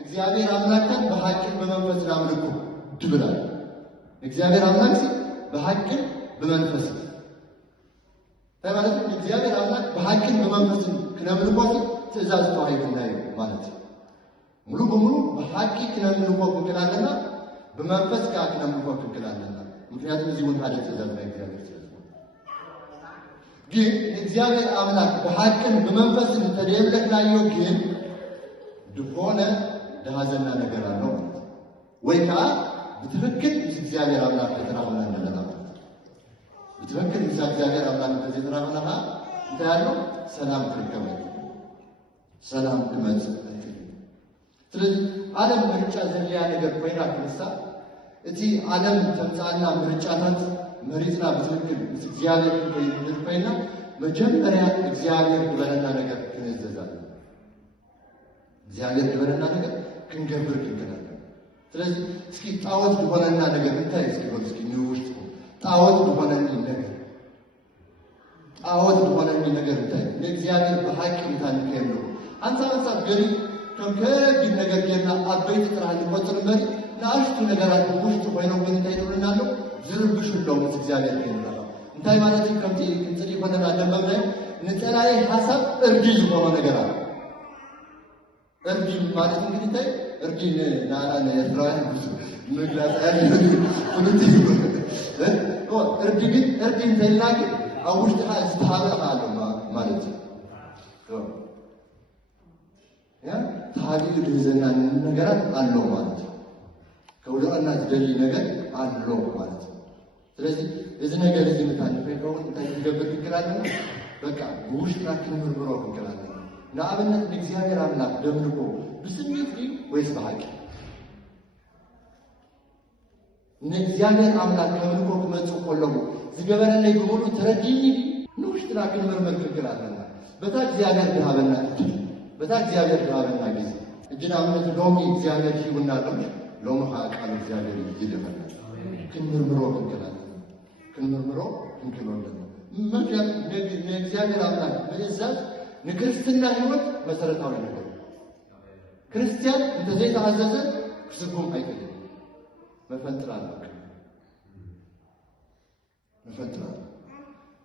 እግዚአብሔር አምላክን በሐቅን በመንፈስ አምልኩ ትብላል። እግዚአብሔር አምላክ በሐቅን በመንፈስ ማለት እግዚአብሔር አምላክ በሐቅን በመንፈስ ክነምልኮት ትእዛዝ ተዋይቶ እንዳይ ማለት ሙሉ በሙሉ በሐቅ ክነምልኮት ክላለና በመንፈስ ጋር ክነምልኮት ክላለና ምክንያቱም እዚህ ቦታ ላይ ትእዛዝ ነው እግዚአብሔር ግን እግዚአብሔር አምላክ በሐቅን በመንፈስ ተደየለት ላየው ግን ድሆነ ደሃዘና ነገር አለው ወይታ በትክክል እግዚአብሔር አምላክ ተራውና እንደለና በትክክል እግዚአብሔር አምላክ ተራውና እንታያለው ሰላም ከከመ ሰላም ከመጽ ስለዚህ ዓለም ምርጫ ዘሊያ ነገር ኮይና ክርስታ እቲ ዓለም ተምጻና ምርጫታት መሪጥና በትክክል እግዚአብሔር ኮይና መጀመሪያ እግዚአብሔር በለና ነገር ከነዘዛል እግዚአብሔር በለና ነገር ክንገብር ይገናል ስለዚህ እስኪ ጣዖት ሆነና ነገር እንታይ እስኪ ንውስጥ ጣዖት ሆነን ነገር ጣዖት ሆነን ነገር እንታይ ለእግዚአብሔር በሐቅ እንታንከም ነው አንተ ገሪ ከከዲ ነገር ገና አበይት ጥራን ወጥር መሪ ናሽቱ ነገራት ውስጥ ሆነው ግን ታይቶልናል ዝርብሽ ነው እግዚአብሔር ይገናል እንታይ ማለት ከምቲ እንጥሪ ሆነና ደመም ላይ ንጠላይ ሐሳብ እርዲ ሆኖ ነገር አለ እርዲ ማለት እንግዲህ ታይ እርዲ ናና የፍራን ብዙ ምግላጥ አይደል እርዲ ግን እርዲ እንደላቂ አውሽታ አስተሃለ ማለት ነው ያ ታዲል ለዘና ነገራት አለው ማለት ከወደና ደሊ ነገር አለው ማለት ስለዚህ እዚህ ነገር እዚህ መታፈቀው ታይገበት ይከራል በቃ ውሽጣችን ምርምሮ ይከራል ለአብነት እግዚአብሔር አምላክ ደምቆ በስሜት ወይስ በሐቅ እግዚአብሔር አምላክ ደምቆ ከመጽ ቆለው ዝገበረ ላይ ሁሉ ተረዲኝ ንውሽጥራችን ምርምር ይከራል በታ እግዚአብሔር ደሃበና በታ እግዚአብሔር ዳብና ጊዜ እጅና ምን ሎሚ እግዚአብሔር ይሁንናለው ሎሚ ቃል እግዚአብሔር ይደፈናል ክንምርምሮ እንከላለን ምክንያቱም እግዚአብሔር አምላክ በእዛት ንክርስትና ህይወት መሰረታዊ ነገር ክርስቲያን እንደዚህ ተሐዘዘ ክርስቶም አይቀርም መፈንጥራል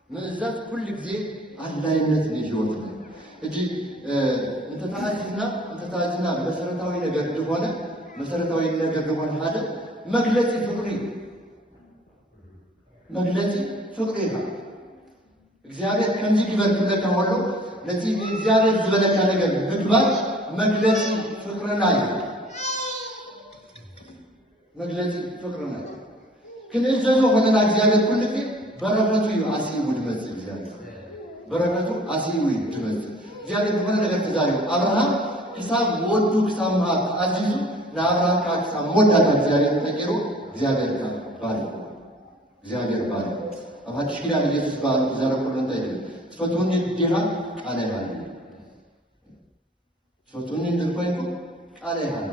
ምእዛት ሁሉ ጊዜ አንዳይነት ነው ህይወት እጂ እንተታጅና መሰረታዊ ነገር እንደሆነ ሀደ መግለጽ ፍቅሬ ነው እግዚአብሔር ከዚህ ይበርክለካ ሆኖ ለዚህ እግዚአብሔር ዝበለካ ነገር ምግባር መግለጽ ፍቅርናይ ክንዘኑ ሆነና እግዚአብሔር ሁልጊዜ በረከቱ አሲው ድመጽ እግዚአብሔር ሆነ ነገር ተዛሪው አብርሃም ሂሳብ ወዱ ሂሳብ አዚዙ ለአብርሃም ከሂሳብ ሞዳታ እግዚአብሔር ተቀሩ እግዚአብሔር ባል አባትሽ ይላል ኢየሱስ ባል ዘረቆለታ ይላል ስፈቱን ዲሃ ቃለ ያለ ስፈቱን እንደቆይቶ ቃለ ያለ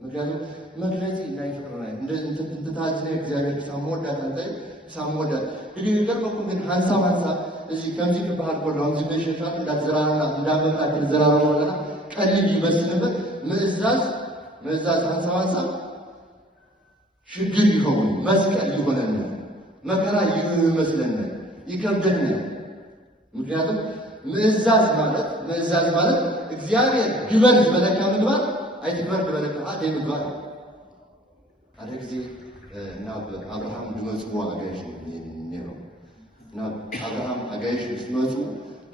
ምክንያቱም መግለጽ ላይ ፍቅር ላይ እንደ ታጅነ እግዚአብሔር ሳሞዳ እንግዲህ ገርበኩ ግን ሀሳብ እዚህ ከምዚህ ባህል ቆላው እዚህ በሸሻት እንዳትዘራና እንዳመጣ ከዘራራ ወለና ቀልል ይመስልበት ምእዛዝ ሀሳብ ችግር ይሆን መስቀል ይሆነን መከራ ይመስለን ይከብደን ምክንያቱም ምእዛዝ ማለት እግዚአብሔር ግበል በለካ ምግባር አይትበር በለካ ምግባር አለጊዜ እና አብርሃም ድመጽዋ አጋይሽ ነው እና አብርሃም አጋይሽ ስመጹ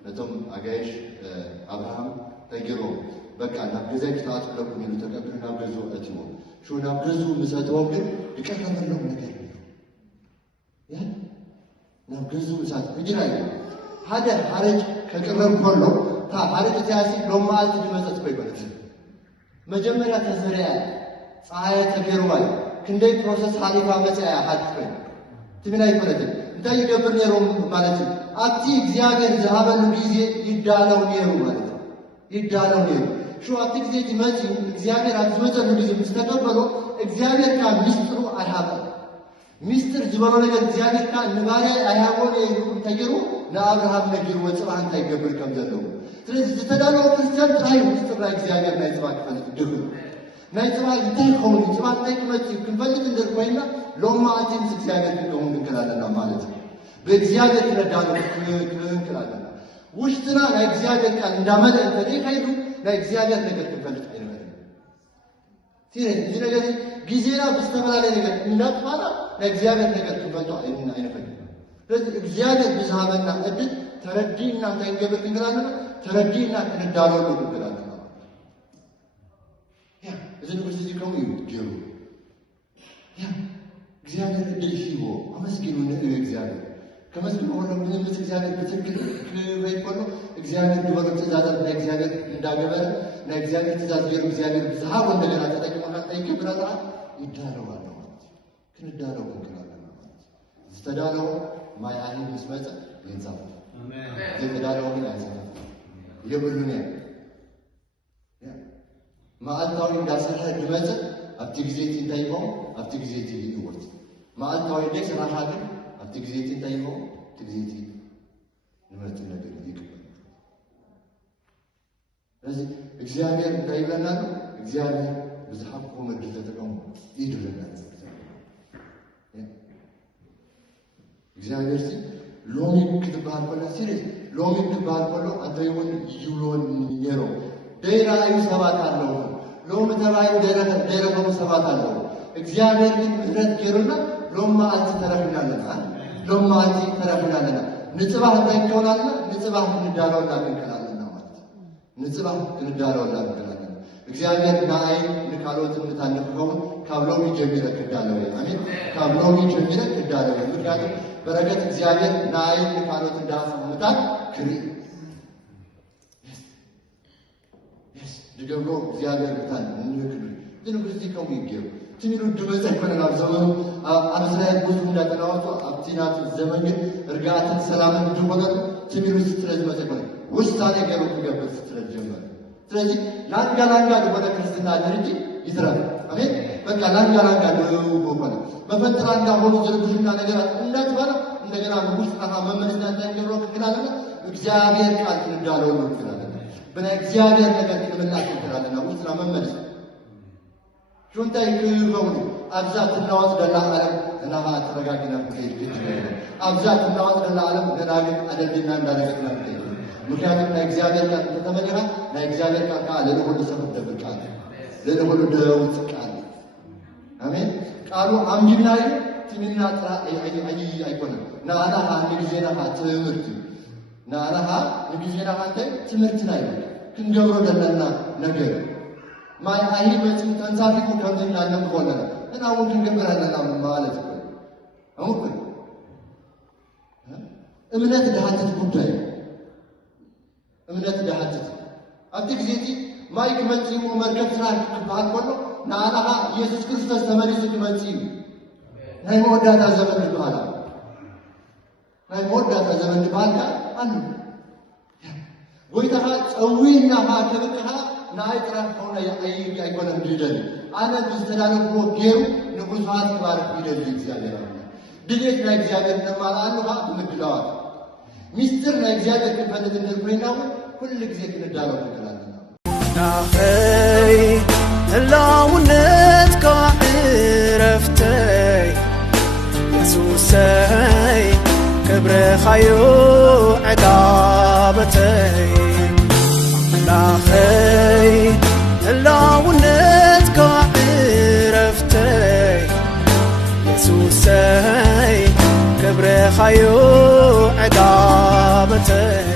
ለቶም አጋይሽ አብርሃም ተገሮ በቃ ናብገዛ ይታጣ ለቁኝ ተቀብልና በዞ አትሞ ሹና ብዙ ምሰተው ግን ይቀርተለው ነገር ናብገዙ ምሳት ይጅራይ ሀደ ሐረጅ ከቅረብ ኮሎ ታ ሐረጅ ሲያሲ ሎማል ድመጽ ኮይበት መጀመሪያ ተዘሪያ ፀሐይ ተገርዋል ክንደይ ፕሮሰስ ሐሊፋ መጻያ ሐጥፈኝ ትምናይ ኮለተ እንታይ ይገብር ነው ማለት አቲ እግዚአብሔር ዘሃበሉ ጊዜ ይዳለው ነው ማለት ይዳለው ነው ሹ አቲ ጊዜ ይመጽ እግዚአብሔር አዝመዘሉ ጊዜ ምስተቀበሉ እግዚአብሔር ካ ሚስጥሩ አልሃበ ሚስጥር ጅበሮ ነገር እግዚአብሔር ካ ንባሪያ አያቦነ ተገሩ ለአብርሃም ነገር ወጽባን ታይገብር ከምዘለው ስለዚህ ተዳለው ክርስቲያን ታይ ሚስጥር እግዚአብሔር ላይ ጽባክ ፈልግ ናይጽባል ይተልከው ጽባክ ታይከመች ክንፈልግ እንደርቆይና ሎማ አቲን እግዚአብሔር ነው እንከላለና ማለት በእግዚአብሔር ተረዳለው እንከላለና ውሽጥና ለእግዚአብሔር ቃል እንዳመለ ተደካይዱ ለእግዚአብሔር ነገር ክንፈልግ አይነበር ሲረ ነገር ጊዜና በስተመላለ ነገር እንዳጥፋና ለእግዚአብሔር ነገር ክንፈልግ አይነበር ስለዚህ እግዚአብሔር ብዛበና እድል ተረዲና ታይገበር እንከላለና ተረዲና ተረዳለው እንከላለና እዚህ ነው እዚህ ቆም ይገሩ እግዚአብሔር እድል ሲቦ አመስግኑ እግዚአብሔር ከመስግኑ ሆነ ምንም እግዚአብሔር በትክክል ከይቆሎ እግዚአብሔር ድበሩ ተዛዛት ለእግዚአብሔር እንዳገበረ ለእግዚአብሔር ተዛዝ ቢሩ እግዚአብሔር ዝሃብ እንደገና ተጠቅመና ታይገብራዛ ይዳረዋል ክንዳረው እንከላለና ዝተዳለው ማይ አሊ መስመጽ ይንጻፍ አሜን የተዳለው ግን አይሰራ ይብሉኛ ማአልታዊ እንዳሰራ ድመጽ አብቲ ጊዜ ትንታይመው አብቲ ጊዜ ትይወርት ማአልታዊ ደስ ራሃት አብቲ ጊዜ ትንታይመው አብቲ ጊዜ ድመጽ ነገር ይቀበል ስለዚህ እግዚአብሔር ታይበናል እግዚአብሔር በዝሐብ ቆመድ ተጠቀሙ ይድረናል እግዚአብሔር ሲ ሎሚ ክትባል ቆላ ሲሪስ ሎሚ ክትባል ቆሎ አታይውን ይውሎን ይሮ ደይራዩ ሰባት አለው ሎሚ ተባዩ ደይራዩ ሰባት አለው እግዚአብሔር ግን ምድረት ጀሩና ሎማ አንቲ ተረፍናለና ንጽባህ ታይከውናልና ንጽባህ እንዳለውና እንከላለና ማለት ንጽባህ እንዳለውና እንከላለና እግዚአብሔር ናይ ንካሎት እንታነፈው ካብሎሚ ጀሚረ ከዳለው አሜን ካብሎሚ ጀሚረ ከዳለው ምክንያቱም በረከት እግዚአብሔር ናይ ንካሎት እንዳሰሙታ ክሪ ድገብሎ እግዚአብሔር ብታን እንክሪ ግን በዚህ ቆም ይገው ትሚሉ ድመጽ ኮነና ዘመኑ አብዝላይ ብዙ እንዳተናወጡ አብቲናቱ ዘመን እርጋትን ሰላምን ድሆነ ትሚሉ ስትረዝ መተኮነ ውሳኔ ገሩ ከገበት ስለጀመረ ስለዚህ ላንጋላንጋ ወደ ክርስትና ድርጅ ይዝራል አሜን በቃ ላንጋላንጋ ነው ወቆነ በፈንጥራንጋ ሆኖ ዝርብሽና ነገራት እንዳትባለ እንደገና ውስጣታ መመለስና ታንገሮ ከላልና እግዚአብሔር ቃል እንዳለው ነው ከላልና በእግዚአብሔር ነገር ከመላክ ከላልና ውስጣ መመለስ ሹንታይ ነው አብዛት እናዋዝ ደላ ዓለም እና ተረጋግና ከይት አብዛት እናዋዝ ደላ ዓለም ገናግን አደልና እንዳለገና ከይት ምክንያቱም ለእግዚአብሔር ቃል ተተመደራ ለእግዚአብሔር ቃል ለሁሉ ሰው ተደብቃል ለሁሉ ደውት ቃል አሜን ቃሉ አምቢናይ ትምና ጥራ አይቆንም ናላሃ ንግዜና ትምህርት ናላሃ ንግዜና አንተ ትምህርት ላይ ክንገብሮ ደለና ነገር ማይ አይበት ተንሳፊኩ ከንተኛ ለምቆለ እና ወንድን ገበራለና ማለት ነው አሁን እምነት ደሃት ጉዳይ እምነት ደሃት አጥቂ ጊዜቲ ማይክ መጥሪው መርከብ ስራ ባልቆሎ ናላሃ ኢየሱስ ክርስቶስ ተመሪሱ መጥሪው ናይ ወዳታ ዘመን በኋላ ናይ ወዳታ ዘመን በኋላ አንዱ ወይታሃ ጸዊና ማከበከሃ ናይ ጥራት ሆነ አይቆንም ዲደል አነ ተስተዳለፎ ጌሩ ንጉሳት ባርክ ዲደል እግዚአብሔር ድሌት ናይ እግዚአብሔር ተማላ አንዱ ምድላዋ ሚስጥር ናይ እግዚአብሔር ከፈለት እንደርኩኝናው ሁሉ ጊዜ ክንዳለው እንላለን ናኸይ ህላውነት ካዕረፍተይ ኢየሱሰይ ክብረኻዮ ዕጋበተይ ናኸይ ህላውነት ካዕረፍተይ ኢየሱሰይ ክብረኻዮ ዕጋበተይ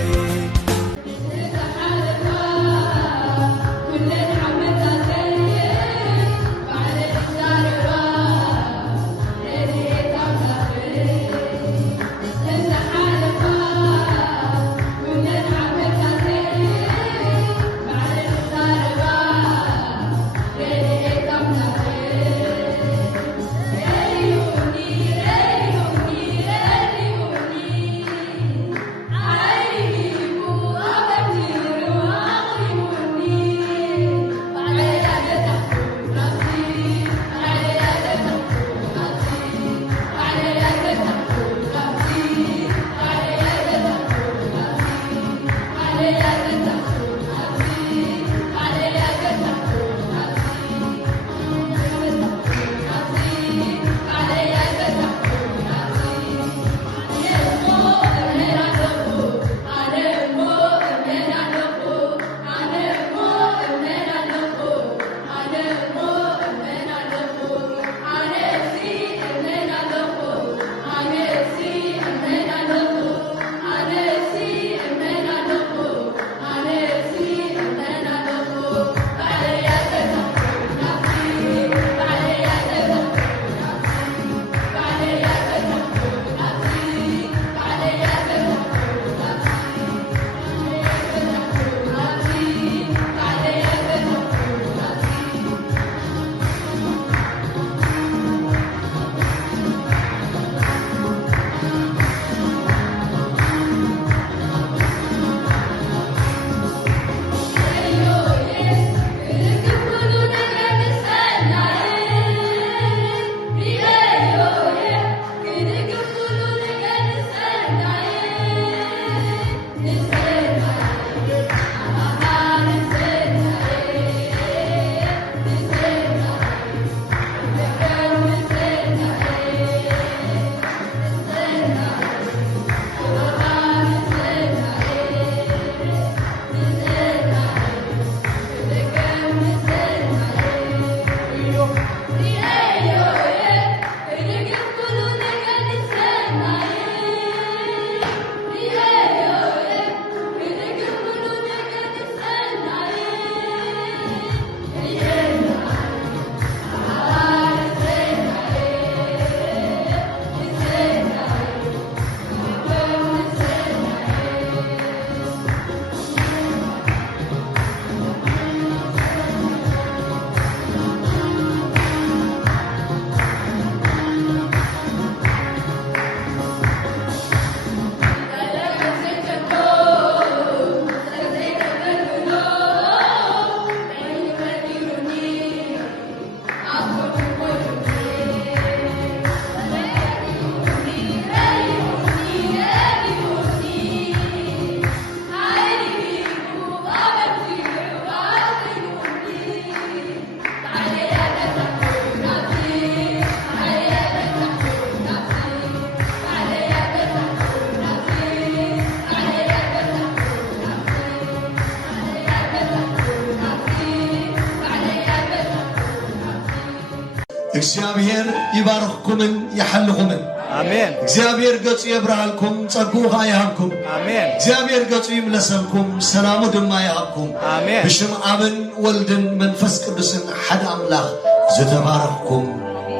እግዚአብሔር ይባርክኩምን ይሐልኹምን አሜን እግዚአብሔር ገጹ ይብራልኩም ጸጉሃ ያብኩም አሜን እግዚአብሔር ገጹ ይምለሰልኩም ሰላሙ ድማ ያብኩም አሜን ብሽም አብን ወልድን መንፈስ ቅዱስን ሐድ አምላክ ዘተባረክኩም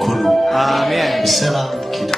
ኩሉ አሜን ሰላም ኪዳ